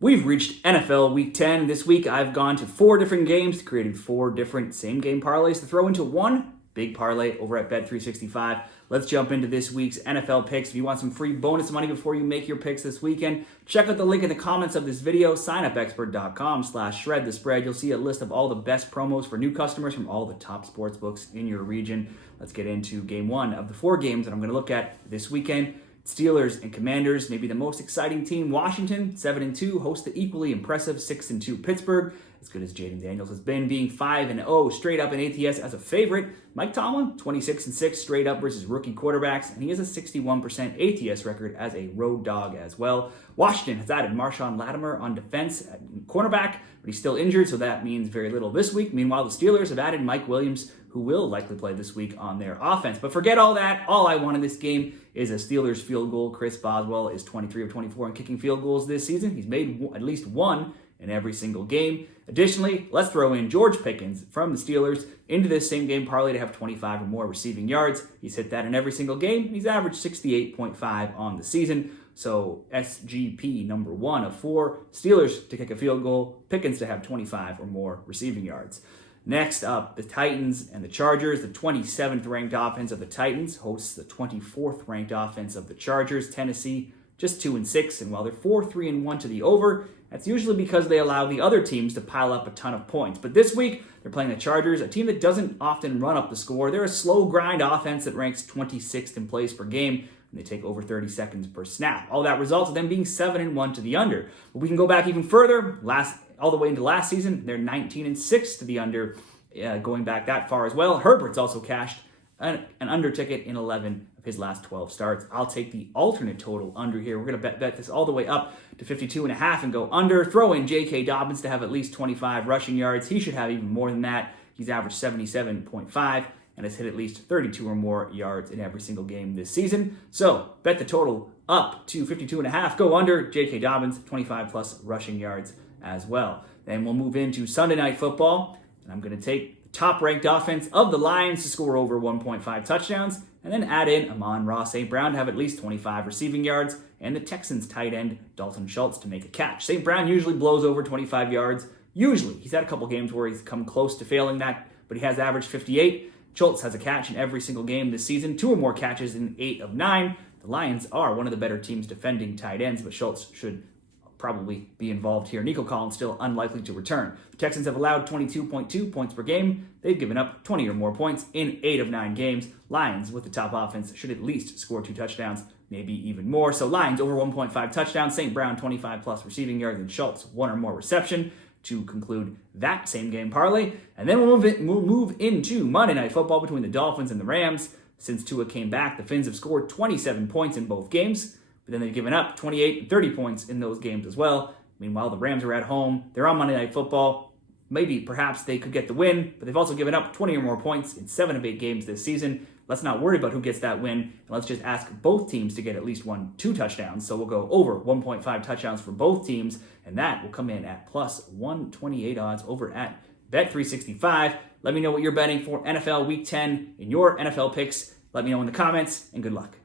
We've reached NFL Week 10. This week, I've gone to 4 different games, created 4 different same-game parlays to throw into one big parlay over at Bet365. Let's jump into this week's NFL picks. If you want some free bonus money before you make your picks this weekend, check out the link in the comments of this video, signupexpert.com/shredthespread. You'll see a list of all the best promos for new customers from all the top sports books in your region. Let's get into game 1 of the 4 games that I'm going to look at this weekend. Steelers and Commanders, maybe the most exciting team. Washington, 7-2, host the equally impressive 6-2 Pittsburgh. As good as Jaden Daniels has been, being 5-0 straight up in ATS as a favorite. Mike Tomlin, 26-6 straight up versus rookie quarterbacks, and he has a 61% ATS record as a road dog as well. Washington has added Marshawn Lattimore on defense at cornerback, but he's still injured, so that means very little this week. Meanwhile, the Steelers have added Mike Williams, who will likely play this week on their offense. But forget all that. All I want in this game is a Steelers field goal. Chris Boswell is 23 of 24 in kicking field goals this season. He's made at least one in every single game. Additionally, let's throw in George Pickens from the Steelers into this same game parlay to have 25 or more receiving yards. He's hit that in every single game. He's averaged 68.5 on the season. So SGP number 1 of 4. Steelers to kick a field goal. Pickens to have 25 or more receiving yards. Next up, the Titans and the Chargers. The 27th ranked offense of the Titans hosts the 24th ranked offense of the Chargers. Tennessee just 2-6, and while they're 4-3-1 to the over, that's usually because they allow the other teams to pile up a ton of points. But this week, they're playing the Chargers, a team that doesn't often run up the score. They're a slow grind offense that ranks 26th in plays per game, and they take over 30 seconds per snap. All that results in them being 7-1 to the under. But we can go back even further, all the way into last season. They're 19-6 to the under, going back that far as well. Herbert's also cashed an under ticket in 11 of his last 12 starts. I'll take the alternate total under here. We're going to bet this all the way up to 52.5 and go under. Throw in J.K. Dobbins to have at least 25 rushing yards. He should have even more than that. He's averaged 77.5 and has hit at least 32 or more yards in every single game this season. So bet the total up to 52.5. Go under J.K. Dobbins, 25 plus rushing yards as well. Then we'll move into Sunday Night Football, and I'm going to take the top-ranked offense of the Lions to score over 1.5 touchdowns, and then add in Amon-Ra St. Brown to have at least 25 receiving yards, and the Texans tight end Dalton Schultz to make a catch. St. Brown usually blows over 25 yards. Usually. He's had a couple games where he's come close to failing that, but he has averaged 58. Schultz has a catch in every single game this season, 2 or more catches in 8 of 9. The Lions are one of the better teams defending tight ends, but Schultz should probably be involved here. Nico Collins still unlikely to return. The Texans have allowed 22.2 points per game. They've given up 20 or more points in 8 of 9 games. Lions, with the top offense, should at least score 2 touchdowns, maybe even more. So Lions over 1.5 touchdowns. St. Brown 25 plus receiving yards, and Schultz 1 or more reception to conclude that same game parlay. And then we'll move into Monday Night Football between the Dolphins and the Rams. Since Tua came back, the Fins have scored 27 points in both games. But then they've given up 28 and 30 points in those games as well. Meanwhile, the Rams are at home. They're on Monday Night Football. Maybe, perhaps they could get the win, but they've also given up 20 or more points in 7 of 8 games this season. Let's not worry about who gets that win, and let's just ask both teams to get at least 2 touchdowns. So we'll go over 1.5 touchdowns for both teams, and that will come in at plus 128 odds over at Bet365. Let me know what you're betting for NFL Week 10 in your NFL picks. Let me know in the comments, and good luck.